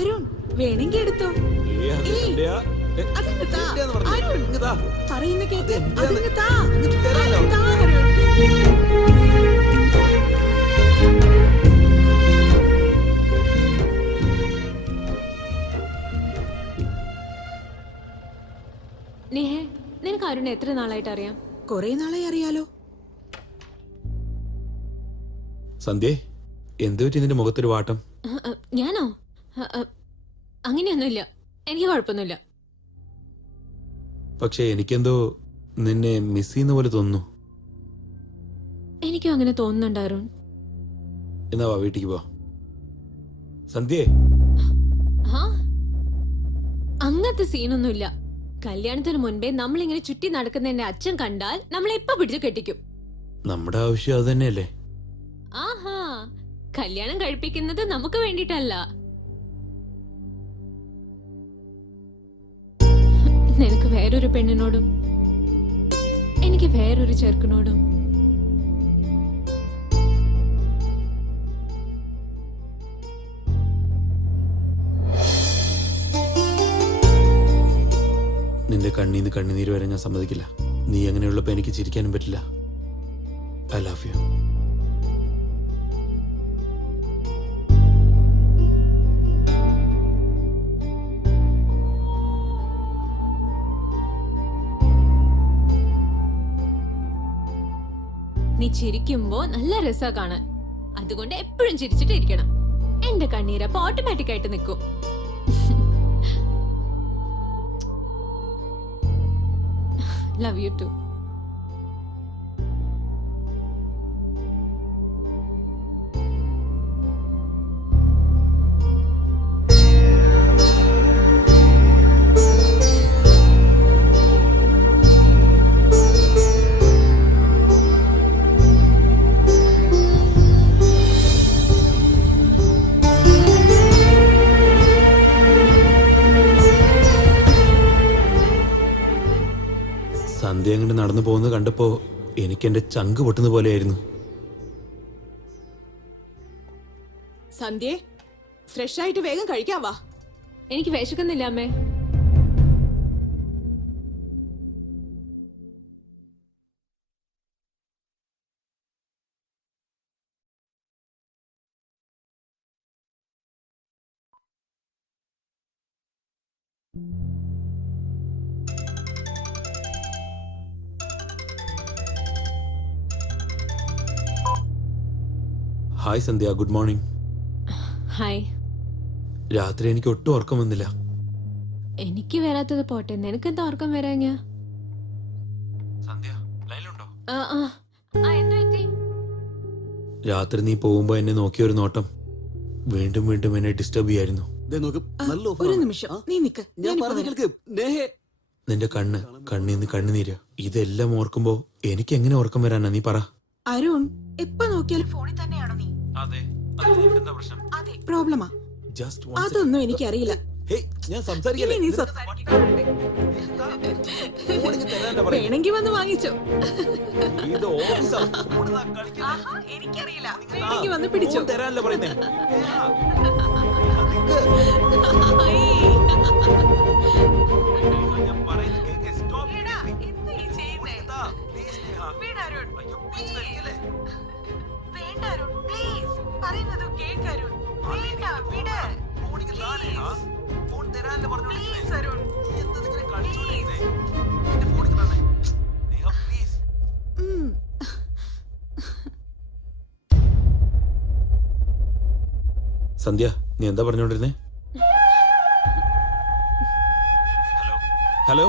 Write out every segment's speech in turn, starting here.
അരുൺ വേണമെങ്കിൽ എടുത്തോ. അരുൺ പറയുന്ന കേക്ക്. നിനക്ക് അരുൺ എത്ര നാളായിട്ട് അറിയാം? കൊറേ നാളായി അറിയാലോ. സന്ധ്യ, എന്ത് പറ്റി നിന്റെ മുഖത്തൊരു വാട്ടം? ഞാനോ? അങ്ങനെയൊന്നുമില്ല, എനിക്ക് കുഴപ്പമൊന്നുമില്ല. പക്ഷെ എനിക്കെന്തോ നിന്നെ മിസ് ചെയ്യുന്ന പോലെ തോന്നുന്നു. എനിക്കും അങ്ങനെ തോന്നുന്നുണ്ട് അരുൺ. എന്നാ വാ, വീട്ടിക്ക് പോ. സന്ധ്യേ, അങ്ങനത്തെ സീനൊന്നുമില്ല. കല്യാണത്തിന് മുൻപേ നമ്മളിങ്ങനെ ചുറ്റി നടക്കുന്ന എന്റെ അച്ഛൻ കണ്ടാൽ നമ്മളെ എപ്പോ പിടിച്ചു കെട്ടിക്കും. നമ്മുടെ ആവശ്യം അത് തന്നെയല്ലേ? ആഹാ, കല്യാണം കഴിപ്പിക്കുന്നത് നമുക്ക് വേണ്ടിട്ടല്ല. നിനക്ക് വേറൊരു പെണ്ണിനോടും എനിക്ക് വേറൊരു ചെറുക്കനോടും നിന്റെ കണ്ണീന്ന് കണ്ണുനീര് വരെ ഞാൻ സമ്മതിക്കില്ല. നീ അങ്ങനെയുള്ളപ്പോ എനിക്ക് ചിരിക്കാനും പറ്റില്ല. I love you. നീ ചിരിക്കുമ്പോ നല്ല രസാ കാണാൻ. അതുകൊണ്ട് എപ്പോഴും ചിരിച്ചിട്ട് ഇരിക്കണം. എന്റെ കണ്ണീരപ്പോ ഓട്ടോമാറ്റിക് ആയിട്ട് നിൽക്കും. Love you to. സന്ധ്യ അങ്ങോട്ട് നടന്നു പോകുന്നത് കണ്ടപ്പോ എനിക്ക് എന്റെ ചങ്ക് പൊട്ടുന്ന പോലെയായിരുന്നു. സന്ധ്യേ, ഫ്രഷ് ആയിട്ട് വേഗം കഴിക്കാൻ വാ. എനിക്ക് വിശക്കുന്നില്ല അമ്മേ. ഹായ് സന്ധ്യ, ഗുഡ് മോർണിംഗ്. ഹായ്. രാത്രി എനിക്ക് ഒട്ടും ഉറക്കം വന്നില്ല. എനിക്ക് വരാത്തത് പോട്ടെ, നിനക്കെന്താ ഉറക്കം വരാഞ്ഞ? രാത്രി നീ പോകുമ്പോ എന്നെ നോക്കിയ ഒരു നോട്ടം വീണ്ടും വീണ്ടും എന്നെ ഡിസ്റ്റർബ് ചെയ്യായിരുന്നു. ഒരു നിമിഷം നീ നിക്ക്. നിന്റെ കണ്ണീന്ന് കണ്ണുനീര്, ഇതെല്ലാം ഓർക്കുമ്പോ എനിക്ക് എങ്ങനെ ഉറക്കം വരാനാ? നീ പറ. അരുൺ, എപ്പോ നോക്കിയാലും ഫോണിൽ തന്നെയാണോ നീ? അതെ, പ്രോബ്ലമാ. അതൊന്നും എനിക്കറിയില്ല. വേണമെങ്കിൽ വന്ന് വാങ്ങിച്ചോ. എനിക്കറിയില്ല, വേണമെങ്കിൽ വന്ന് പിടിച്ചോ. സന്ധ്യ, നീ എന്താ പറഞ്ഞോണ്ടിരുന്നേ? ഹലോ,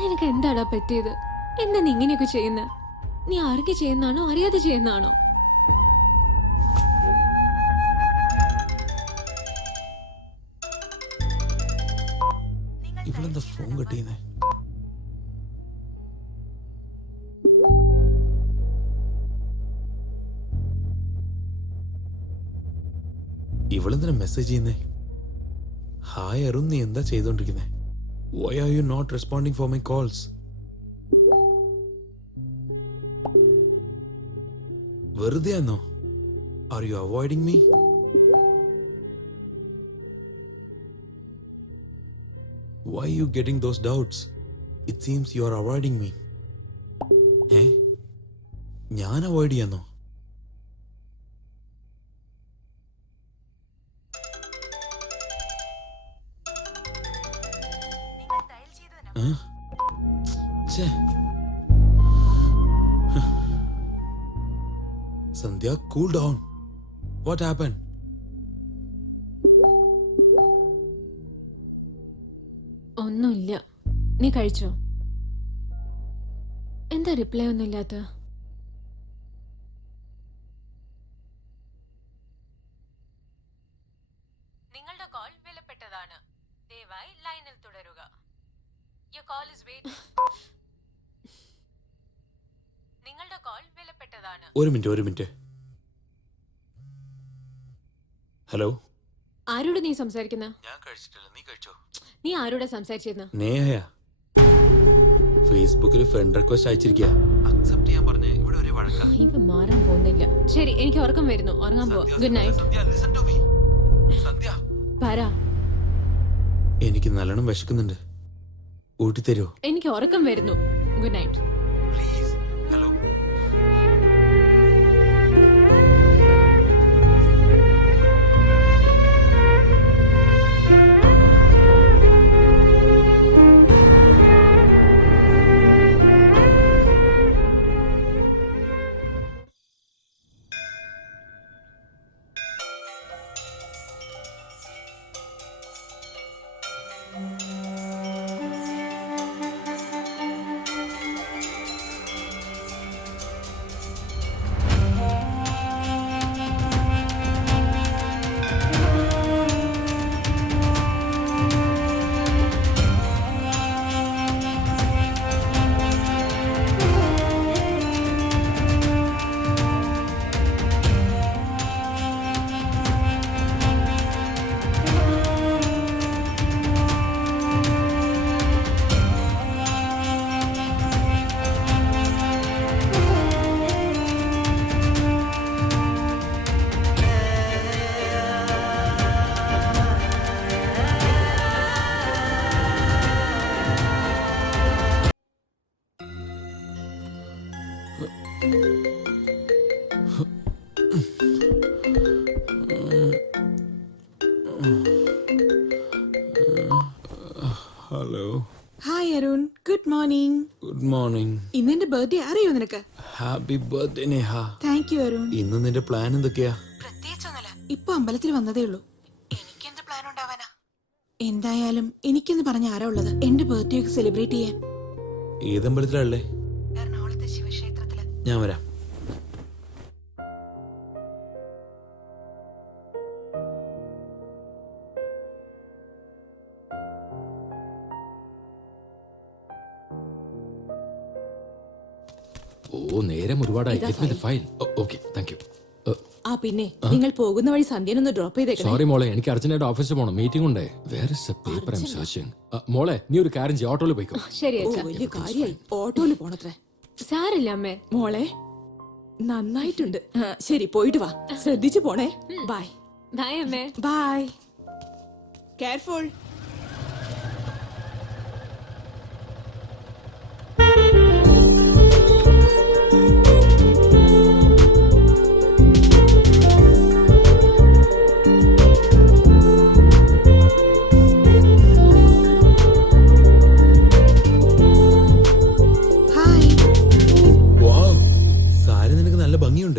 നിനക്ക് എന്താടാ പറ്റിയത്? എന്താ നീ ഇങ്ങനെയൊക്കെ ചെയ്യുന്ന? നീ ആർക്ക് ചെയ്യുന്നാണോ അറിയാതെ ചെയ്യുന്നാണോ? ഇവളെന്താ ഫോൺ കട്ട് ചെയ്യുന്നേ? ഇവളെന്തിനാ മെസ്സേജ് ചെയ്യുന്നേ? ഹായ് അരുൺ, നീ എന്താ ചെയ്തോണ്ടിരിക്കുന്നേ? Why are you not responding for my calls? വെറുതെ ആണോ? Are you avoiding me? Why are you getting those doubts? It seems you are avoiding me. ഞാൻ അവോയ്ഡ് ചെയ്യാന്നോ? Sandhya, cool down. What happen? ഒന്നുമില്ല. നീ കഴിച്ചോ? എന്താ റിപ്ലൈ ഒന്നും ഇല്ലാത്ത? നിങ്ങളുടെ കോൾ വിലപ്പെട്ടതാണ്. ദയവായി ലൈനിൽ തുടരുക. Your call is waiting. നിങ്ങളുടെ കോൾ വിലപ്പെട്ടതാണ്. ഒരു മിനിറ്റ്. ഹലോ, ആരോട് നീ സംസാരിക്കുന്ന? ഞാൻ കഴിച്ചിട്ടില്ല, നീ കഴിച്ചോ? നീ ആരോടാ സംസാരിച്ചിരുന്ന? നേഹയാ. ഫേസ്ബുക്കിൽ ഫ്രണ്ട് റിക്വസ്റ്റ് അയച്ചിരിക്കുക. അക്സെപ്റ്റ് ചെയ്യാൻ പറഞ്ഞേ. ഇവിടെ ഒരു വഴക്കാ. ഇവ മാറാൻ പോകുന്നില്ല. ശരി, എനിക്ക് ഉറക്കം വരുന്നു. ഉറങ്ങാൻ പോവാ. Good night. പറ. എനിക്ക് നല്ലോണം വിശക്കുന്നുണ്ട്. ഊട്ടി തരുമോ? എനിക്ക് ഉറക്കം വരുന്നു. Good night. Hello. Hi Arun, good morning. Good morning. ഇന്ന് എന്റെ ബർത്ത്ഡേ അറിയോ നിനക്ക്? Happy birthday Neha. Thank you Arun. ഇന്ന് നിന്റെ പ്ലാൻ എന്തൊക്കെയാ? പ്രത്യേകിച്ചൊന്നുമില്ല. ഇപ്പൊ അമ്പലത്തിൽ വന്നതേ ഉള്ളൂ. എനിക്കെന്ത് പ്ലാൻ ഉണ്ടാവാനാ? എന്തായാലും എനിക്കെന്ന് പറഞ്ഞ ആരാ ഉള്ളത് എന്റെ ബർത്ത്ഡേ ഒക്കെ സെലിബ്രേറ്റ് ചെയ്യാൻ? ഏതമ്പലത്തിലല്ലേ? എറണാകുളത്തെ ശിവക്ഷേത്രത്തില്. ഞാൻ വരാം. ഓ, നേരം ഒരുപാടായി. ഫയൽ. Okay, thank you. ആ പിന്നെ നിങ്ങൾ പോകുന്ന വഴി സന്ധ്യനൊന്ന് ഡ്രോപ്പ് ചെയ്തേക്കണം. സോറി മോളെ, എനിക്ക് അർജന്റായിട്ട് ഓഫീസിൽ പോകണം, മീറ്റിംഗ് ഉണ്ട്. Where is a paper I am searching. മോളെ, നീ ഒരു കാര്യം ചെയ്യ്, ഓട്ടോയിൽ പോയിക്കോ. ശരി ഓ, അച്ഛാ. വലിയ കാര്യായി ഓട്ടോയില് പോണത്രേ. സാരില്ല അമ്മേ. മോളെ നന്നായിട്ടുണ്ട്. ശരി, പോയിട്ട് വാ. ശ്രദ്ധിച്ചു പോണേ. ബൈ. ബൈ അമ്മേ. Bye. Careful.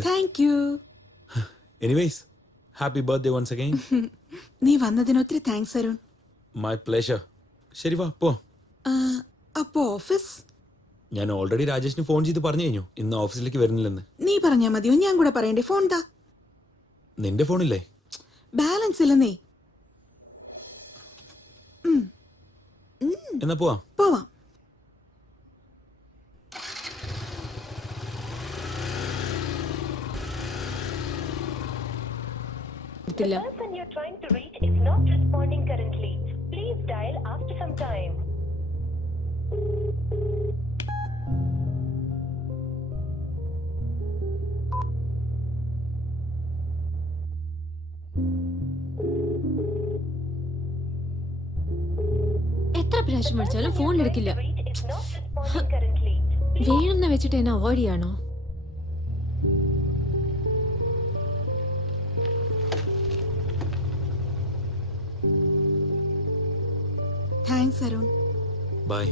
Thank you. Anyways, happy birthday once again. നീ വന്നതിന് ഒത്തിരി താങ്ക്സ് അരുൺ. My pleasure. ശരി വാ പോ. അപ്പോ ഓഫീസ്? ഞാൻ ഓൾറെഡി രാജേഷിന് ഫോൺ ചെയ്ത് പറഞ്ഞു കഴിഞ്ഞു ഇന്ന് ഓഫീസിലേക്ക് വരുന്നില്ലെന്ന്. നീ പറഞ്ഞാ മതിയോ? ഞാൻ കൂടെ പറയണ്ടേ? ഫോൺ താ. നിന്റെ ഫോണില്ലേ? ബാലൻസ് ഇല്ലെന്നേ. എന്നാ പോവാം. പോവാം. കൊടുത്തില്ല. The person you're trying to reach is not responding currently. Please dial after some time. എത്ര പ്രാവശ്യം വിളിച്ചാലും ഫോൺ എടുക്കില്ല. Reach is not responding currently. വേണമെന്ന് വെച്ചിട്ട് എന്നെ അവോയ്ഡ് ചെയ്യാണോ? താങ്ക്സ് അരുൺ. ബൈ.